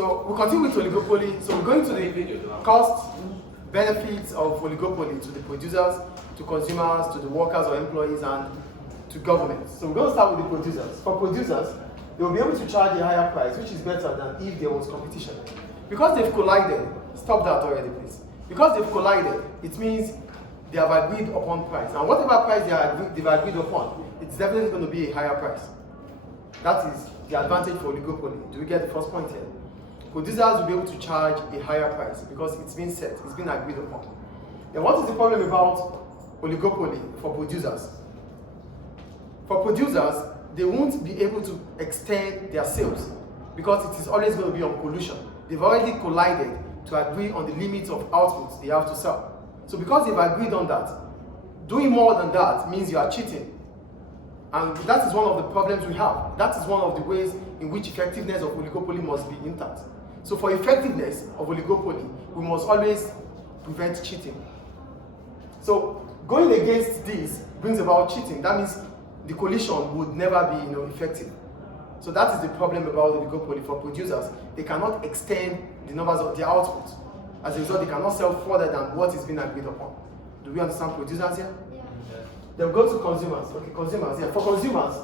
So we continue with oligopoly. So we're going to the costs, benefits of oligopoly to the producers, to consumers, to the workers or employees, and to governments. So we're going to start with the producers. For producers, they will be able to charge a higher price, which is better than if there was competition. Because they've collided, stop that already, please. Because they've collided, it means they have agreed upon price. And whatever price they've agreed upon, it's definitely going to be a higher price. That is the advantage for oligopoly. Do we get the first point here? Producers will be able to charge a higher price because it's been set, it's been agreed upon. Then what is the problem about oligopoly for producers? For producers, they won't be able to extend their sales because it is always going to be on collusion. They've already collided to agree on the limits of outputs they have to sell. So because they've agreed on that, doing more than that means you are cheating. And that is one of the problems we have. That is one of the ways in which effectiveness of oligopoly must be intact. So for effectiveness of oligopoly, we must always prevent cheating. So going against this brings about cheating. That means the collision would never be effective. So that is the problem about oligopoly for producers. They cannot extend the numbers of their output. As a result, they cannot sell further than what is being agreed upon. Do we understand producers here? Yeah. Then go to consumers. Okay, consumers. Yeah, for consumers,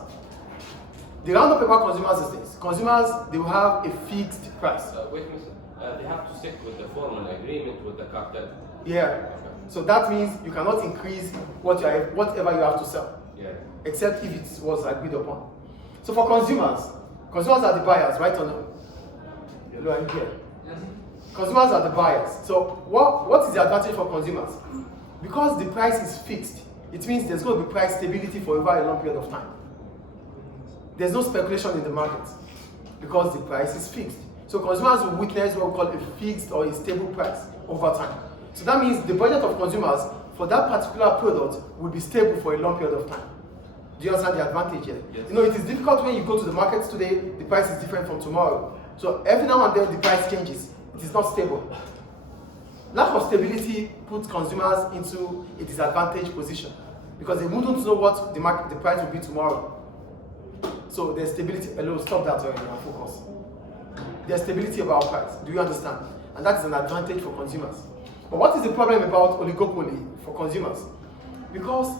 the roundup about consumers is this. Consumers, they will have a fixed price. Wait a minute. They have to stick with the formal agreement with the cartel. Yeah. Okay. So that means you cannot increase whatever you have to sell. Yeah. Except if it was agreed upon. So for consumers are the buyers, right or no? Hello, I'm here. Yes. Consumers are the buyers. So what is the advantage for consumers? Because the price is fixed, it means there's going to be price stability for over a long period of time. There's no speculation in the market because the price is fixed. So consumers will witness what we call a fixed or a stable price over time. So that means the budget of consumers for that particular product will be stable for a long period of time. Do you understand the advantage here? Yes. It is difficult when you go to the market today, the price is different from tomorrow. So every now and then the price changes. It is not stable. Lack of stability puts consumers into a disadvantaged position because they wouldn't know what the price will be tomorrow. So there's stability. Hello, stop that already and focus. There's stability about price. Do you understand? And that is an advantage for consumers. But what is the problem about oligopoly for consumers? Because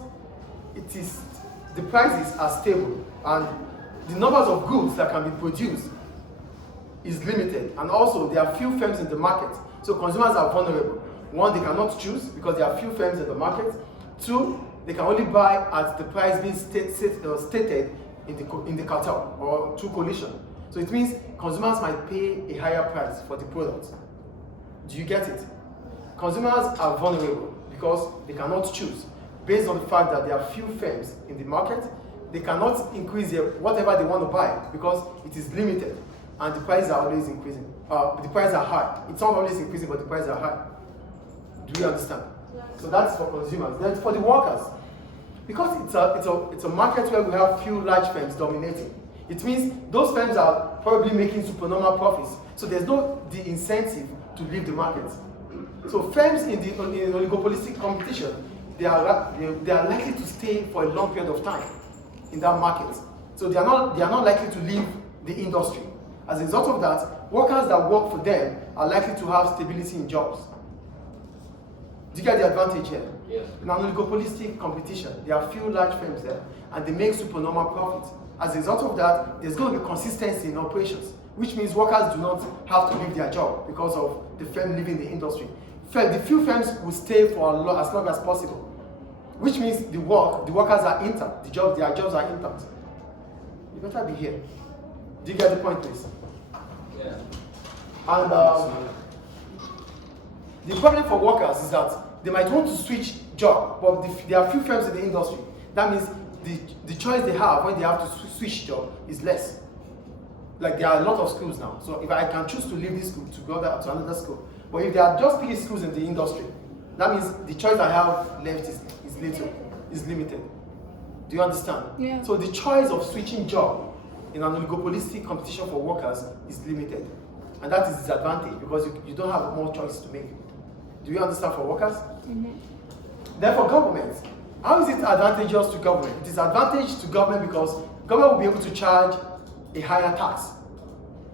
the prices are stable and the numbers of goods that can be produced is limited, and also there are few firms in the market, so consumers are vulnerable. One, they cannot choose because there are few firms in the market. Two, they can only buy at the price being stated in the cartel or through collision. So it means consumers might pay a higher price for the product. Do you get it? Consumers are vulnerable because they cannot choose. Based on the fact that there are few firms in the market, they cannot increase whatever they want to buy because it is limited and the prices are always increasing. The prices are high. It's not always increasing, but the prices are high. Do you understand? So that's for consumers. Then for the workers, because it's a market where we have few large firms dominating, it means those firms are probably making supernormal profits. So there's no the incentive to leave the market. So firms in oligopolistic competition, they are likely to stay for a long period of time in that market. So they are not likely to leave the industry. As a result of that, workers that work for them are likely to have stability in jobs. Do you get the advantage here? Yes. In an oligopolistic competition, there are few large firms there and they make supernormal profits. As a result of that, there's going to be consistency in operations, which means workers do not have to leave their job because of the firm leaving the industry. The few firms will stay for as long as possible, which means the workers are intact, their jobs are intact. You better be here. Do you get the point, please? Yeah. And the problem for workers is that they might want to switch job, but there are few firms in the industry. That means the choice they have when they have to switch job is less. Like there are a lot of schools now, so if I can choose to leave this school to go to another school, but if there are just 3 schools in the industry, that means the choice I have left is limited. Do you understand? Yeah. So the choice of switching job in an oligopolistic competition for workers is limited. And that is disadvantage because you don't have more choice to make. Do you understand for workers? Mm-hmm. Then for government, how is it advantageous to government? It is advantage to government because government will be able to charge a higher tax.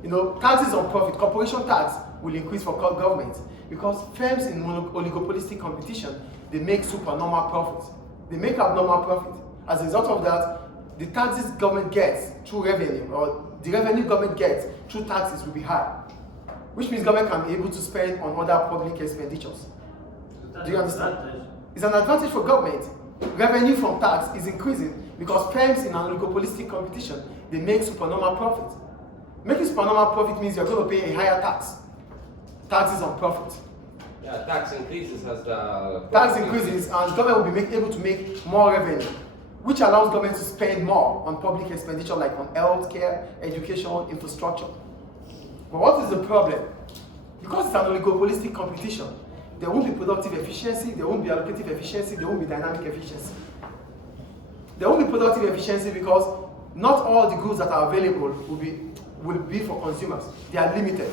You know, taxes on profit, corporation tax will increase for government because firms in oligopolistic competition, they make supernormal profits. They make abnormal profit. As a result of that, the taxes government gets through revenue, or the revenue government gets through taxes will be high, which means government can be able to spend on other public expenditures. Do you understand? It's an advantage for government. Revenue from tax is increasing because firms in an oligopolistic competition, they make supernormal profit. Making supernormal profit means you're going to pay a higher tax. Taxes on profit. Yeah, tax increases as the... Tax increases and government will be able to make more revenue, which allows government to spend more on public expenditure like on healthcare, education, infrastructure. But what is the problem? Because it's an oligopolistic competition, there won't be productive efficiency, there won't be allocative efficiency, there won't be dynamic efficiency. There won't be productive efficiency because not all the goods that are available will be for consumers. They are limited.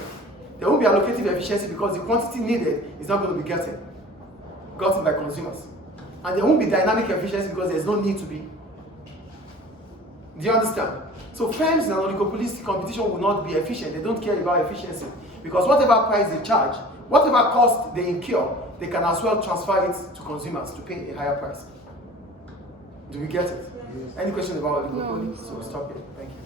There won't be allocative efficiency because the quantity needed is not going to be gotten by consumers. And there won't be dynamic efficiency because there's no need to be. Do you understand? So firms in an oligopolistic competition will not be efficient. They don't care about efficiency because whatever price they charge, whatever cost they incur, they can as well transfer it to consumers to pay a higher price. Do we get it? Yes. Any question about oligopoly? No. So stop here. Thank you.